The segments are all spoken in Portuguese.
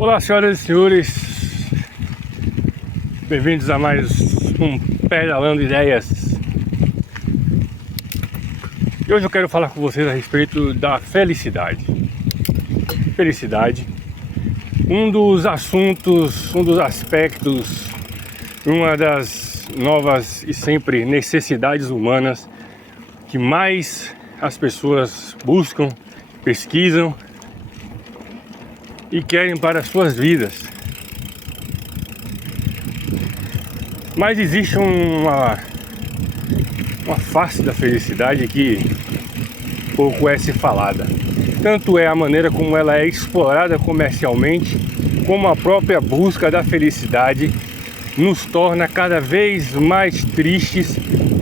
Olá, senhoras e senhores, bem-vindos a mais um Pedalando Ideias. E hoje eu quero falar com vocês a respeito da felicidade. Felicidade, um dos assuntos, um dos aspectos, uma das novas e sempre necessidades humanas que mais as pessoas buscam, pesquisam e querem para as suas vidas. Mas existe uma face da felicidade que pouco é se falada. Tanto é a maneira como ela é explorada comercialmente, como a própria busca da felicidade nos torna cada vez mais tristes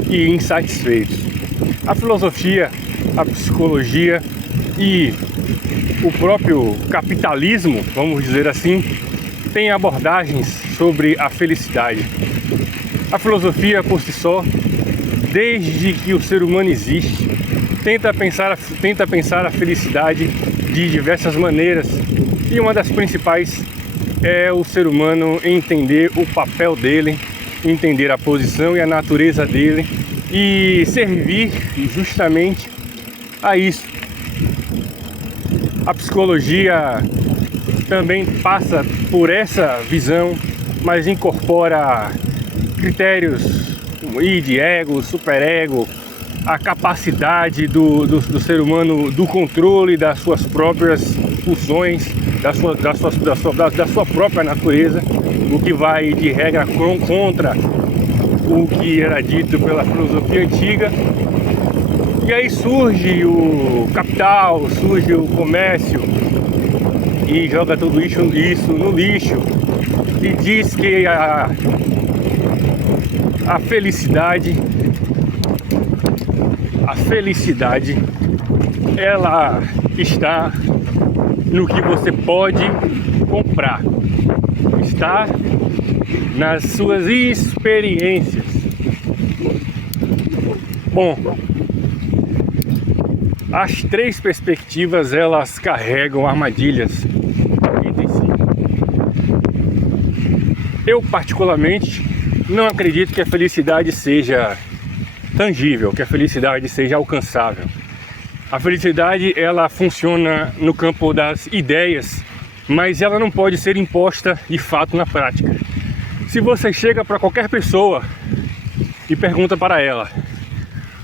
e insatisfeitos. A filosofia, a psicologia e o próprio capitalismo, vamos dizer assim, tem abordagens sobre a felicidade. A filosofia por si só, desde que o ser humano existe, tenta pensar a felicidade de diversas maneiras, e uma das principais é o ser humano entender o papel dele, entender a posição e a natureza dele e servir justamente a isso. A psicologia também passa por essa visão, mas incorpora critérios como id, ego, superego, a capacidade do ser humano do controle das suas próprias pulsões, da sua própria natureza, o que vai de regra contra o que era dito pela filosofia antiga. E aí surge o capital, surge o comércio e joga tudo isso no lixo e diz que a felicidade ela está no que você pode comprar, está nas suas experiências. Bom, as três perspectivas, elas carregam armadilhas entre si. Eu particularmente não acredito que a felicidade seja tangível, que a felicidade seja alcançável. A felicidade, ela funciona no campo das ideias, mas ela não pode ser imposta de fato na prática. Se você chega para qualquer pessoa e pergunta para ela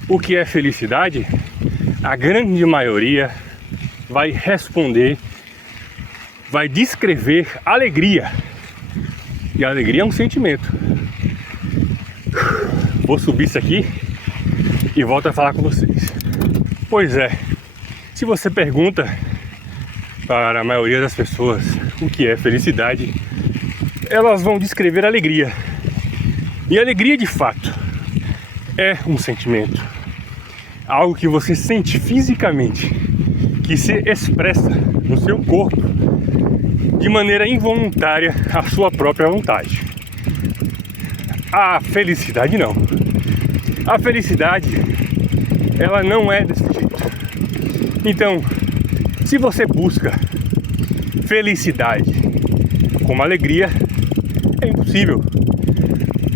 o que é felicidade, a grande maioria vai responder, vai descrever alegria. E a alegria é um sentimento. Vou subir isso aqui e volto a falar com vocês. Pois é, se você pergunta para a maioria das pessoas o que é felicidade, elas vão descrever alegria. E alegria, de fato, é um sentimento. Algo que você sente fisicamente, que se expressa no seu corpo de maneira involuntária à sua própria vontade. A felicidade não. A felicidade, ela não é desse jeito. Então, se você busca felicidade como alegria, é impossível.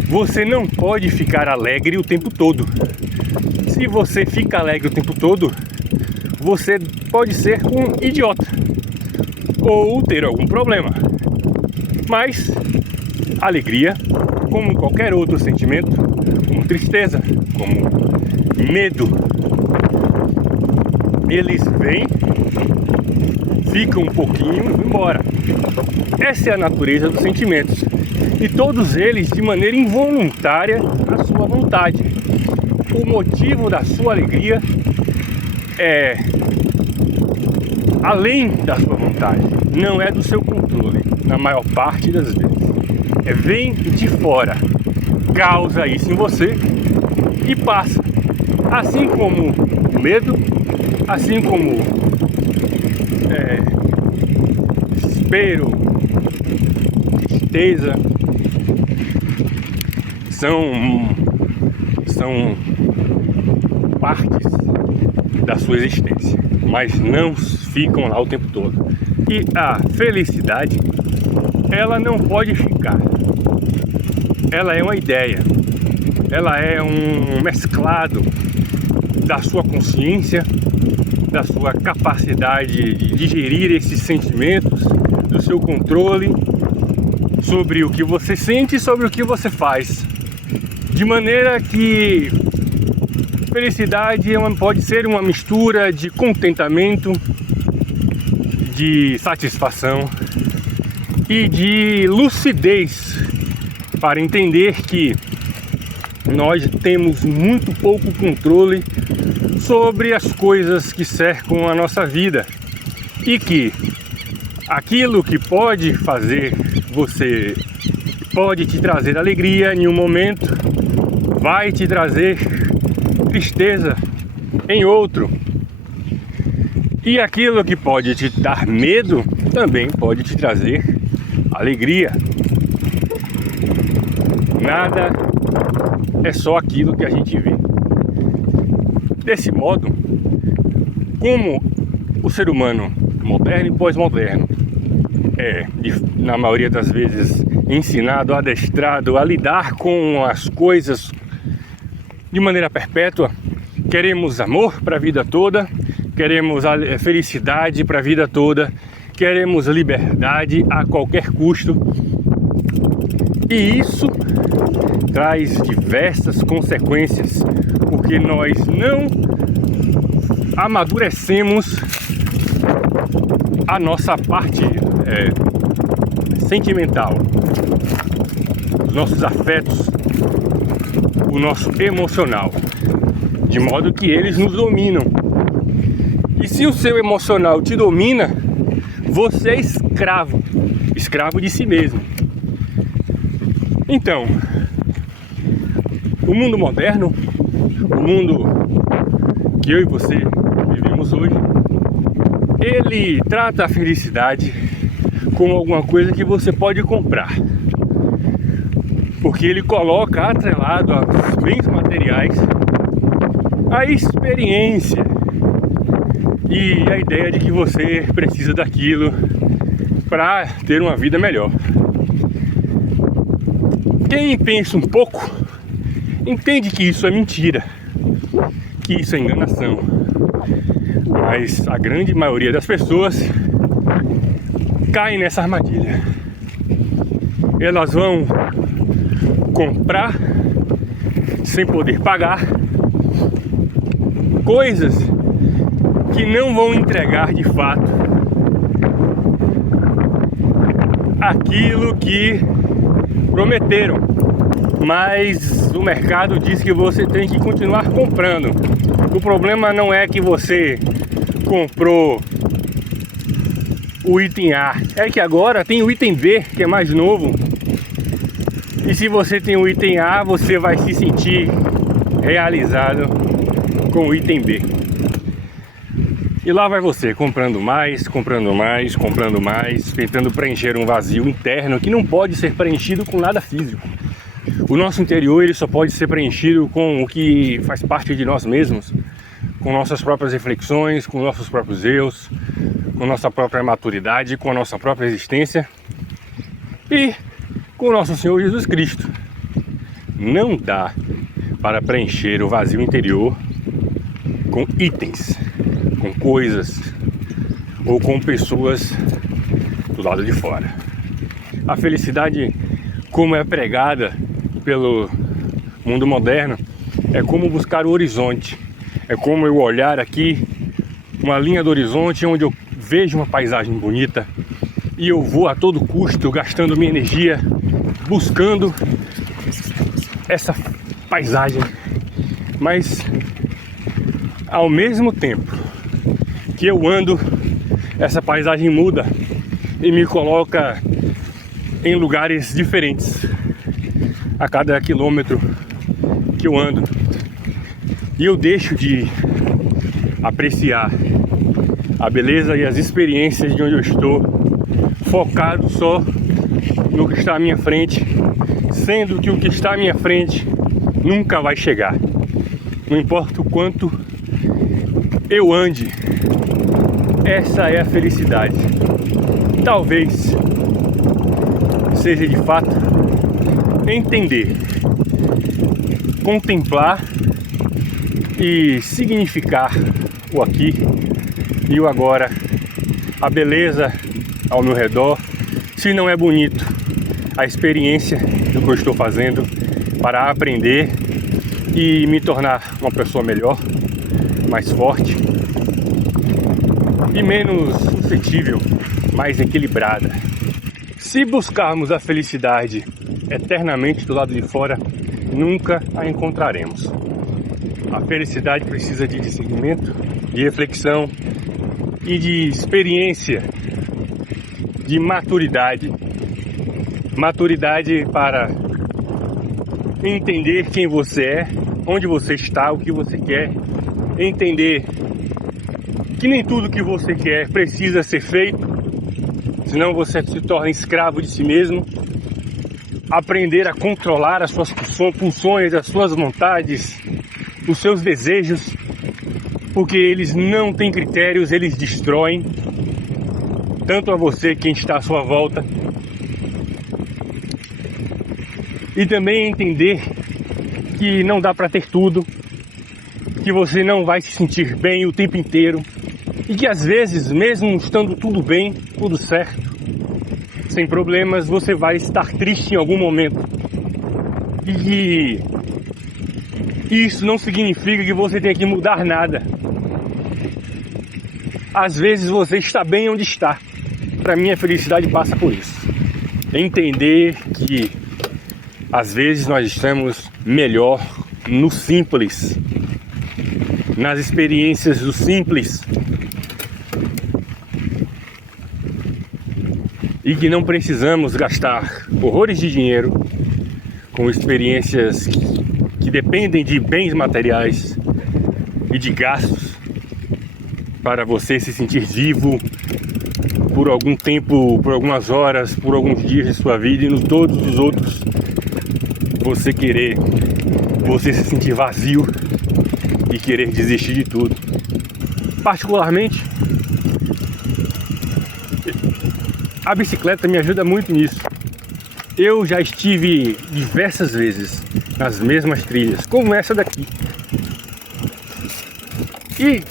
Você não pode ficar alegre o tempo todo. Se você fica alegre o tempo todo, você pode ser um idiota ou ter algum problema. Mas alegria, como qualquer outro sentimento, como tristeza, como medo, eles vêm, ficam um pouquinho e vão embora. Essa é a natureza dos sentimentos, e todos eles de maneira involuntária à sua vontade. O motivo da sua alegria é além da sua vontade, não é do seu controle, na maior parte das vezes. Vem de fora, causa isso em você e passa. Assim como o medo, assim como desespero, tristeza, são partes da sua existência, mas não ficam lá o tempo todo. E a felicidade, ela não pode ficar. Ela é uma ideia. Ela é um mesclado da sua consciência, da sua capacidade de digerir esses sentimentos, do seu controle sobre o que você sente e sobre o que você faz. De maneira que felicidade pode ser uma mistura de contentamento, de satisfação e de lucidez para entender que nós temos muito pouco controle sobre as coisas que cercam a nossa vida e que aquilo que pode fazer você, pode te trazer alegria em um momento, vai te trazer tristeza em outro. E aquilo que pode te dar medo também pode te trazer alegria. Nada é só aquilo que a gente vê. Desse modo, como o ser humano moderno e pós-moderno na maioria das vezes, ensinado, adestrado a lidar com as coisas de maneira perpétua, queremos amor para a vida toda, queremos a felicidade para a vida toda, queremos liberdade a qualquer custo. E isso traz diversas consequências, porque nós não amadurecemos a nossa parte sentimental, os nossos afetos, o nosso emocional, de modo que eles nos dominam. E se o seu emocional te domina, você é escravo de si mesmo. Então, o mundo moderno, o mundo que eu e você vivemos hoje, ele trata a felicidade como alguma coisa que você pode comprar, porque ele coloca atrelado aos bens materiais a experiência e a ideia de que você precisa daquilo para ter uma vida melhor. Quem pensa um pouco entende que isso é mentira, que isso é enganação, mas a grande maioria das pessoas cai nessa armadilha. Elas vão comprar sem poder pagar coisas que não vão entregar de fato aquilo que prometeram, mas o mercado diz que você tem que continuar comprando. O problema não é que você comprou o item A, é que agora tem o item B, que é mais novo. E se você tem o item A, você vai se sentir realizado com o item B. E lá vai você, comprando mais, tentando preencher um vazio interno que não pode ser preenchido com nada físico. O nosso interior, ele só pode ser preenchido com o que faz parte de nós mesmos, com nossas próprias reflexões, com nossos próprios erros, com nossa própria maturidade, com a nossa própria existência e com o nosso Senhor Jesus Cristo. Não dá para preencher o vazio interior com itens, com coisas ou com pessoas do lado de fora. A felicidade, como é pregada pelo mundo moderno, é como buscar o horizonte. É como eu olhar aqui uma linha do horizonte onde eu vejo uma paisagem bonita e eu vou a todo custo gastando minha energia buscando essa paisagem, mas ao mesmo tempo que eu ando, essa paisagem muda e me coloca em lugares diferentes a cada quilômetro que eu ando, e eu deixo de apreciar a beleza e as experiências de onde eu estou, focado só no que está à minha frente, sendo que o que está à minha frente nunca vai chegar. Não importa o quanto eu ande, essa é a felicidade. talvez seja de fato entender, contemplar e significar o aqui e o agora, a beleza ao meu redor. Se não é bonito, a experiência do que eu estou fazendo para aprender e me tornar uma pessoa melhor, mais forte e menos suscetível, mais equilibrada. Se buscarmos a felicidade eternamente do lado de fora, nunca a encontraremos. A felicidade precisa de discernimento, de reflexão e de experiência, de maturidade. Maturidade para entender quem você é, onde você está, o que você quer, entender que nem tudo que você quer precisa ser feito, senão você se torna escravo de si mesmo. Aprender a controlar as suas pulsões, as suas vontades, os seus desejos, porque eles não têm critérios, eles destroem tanto a você, quem está à sua volta. E também entender que não dá para ter tudo, que você não vai se sentir bem o tempo inteiro e que às vezes, mesmo estando tudo bem, tudo certo, sem problemas, você vai estar triste em algum momento. E isso não significa que você tenha que mudar nada. Às vezes você está bem onde está. Para mim a felicidade passa por isso. Entender que às vezes nós estamos melhor no simples, nas experiências do simples, e que não precisamos gastar horrores de dinheiro com experiências que dependem de bens materiais e de gastos para você se sentir vivo por algum tempo, por algumas horas, por alguns dias de sua vida, e nos todos os outros você se sentir vazio e querer desistir de tudo. Particularmente, a bicicleta me ajuda muito nisso. Eu já estive diversas vezes nas mesmas trilhas, como essa daqui. E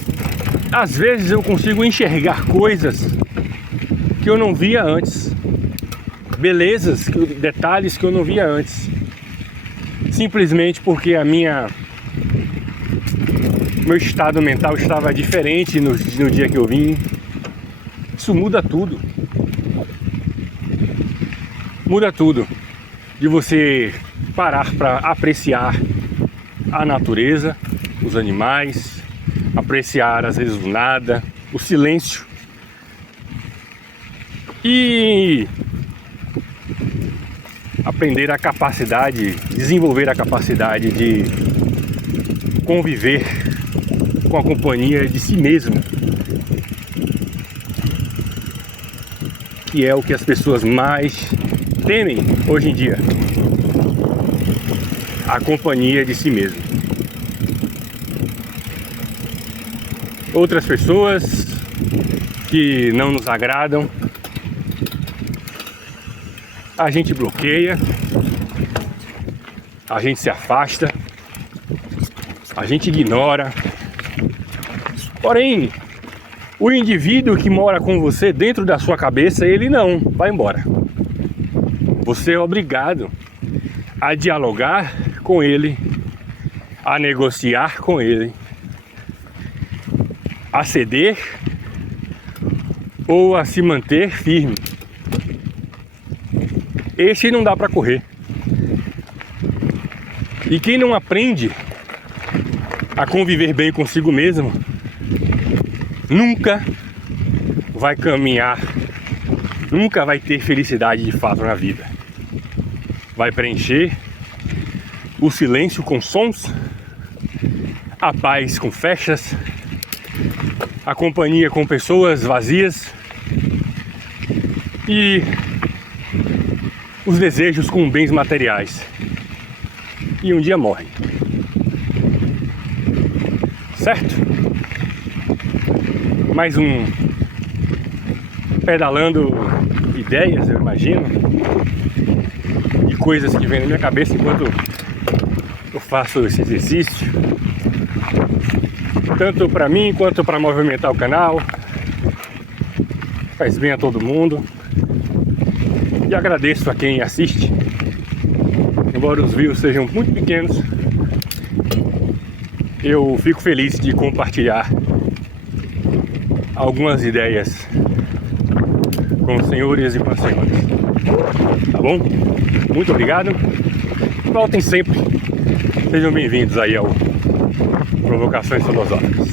às vezes eu consigo enxergar coisas que eu não via antes. Belezas, detalhes que eu não via antes. Simplesmente porque meu estado mental estava diferente no dia que eu vim. Isso muda tudo. Muda tudo. De você parar para apreciar a natureza, os animais, apreciar às vezes o nada, o silêncio. E aprender a capacidade, desenvolver a capacidade de conviver com a companhia de si mesmo, que é o que as pessoas mais temem hoje em dia, a companhia de si mesmo. Outras pessoas que não nos agradam, a gente bloqueia, a gente se afasta, a gente ignora. Porém, o indivíduo que mora com você dentro da sua cabeça, ele não vai embora. Você é obrigado a dialogar com ele, a negociar com ele, a ceder ou a se manter firme. Esse não dá para correr. E quem não aprende a conviver bem consigo mesmo, nunca vai caminhar, nunca vai ter felicidade de fato na vida. Vai preencher o silêncio com sons, a paz com festas, a companhia com pessoas vazias e os desejos com bens materiais. E um dia morre. Certo? Mais um pedalando ideias, eu imagino, e coisas que vêm na minha cabeça enquanto eu faço esse exercício, tanto para mim quanto para movimentar o canal. Faz bem a todo mundo. E agradeço a quem assiste, embora os views sejam muito pequenos. Eu fico feliz de compartilhar algumas ideias com os senhores e com as senhoras. Tá bom? Muito obrigado. Voltem sempre. Sejam bem-vindos aí ao Provocações Filosóficas.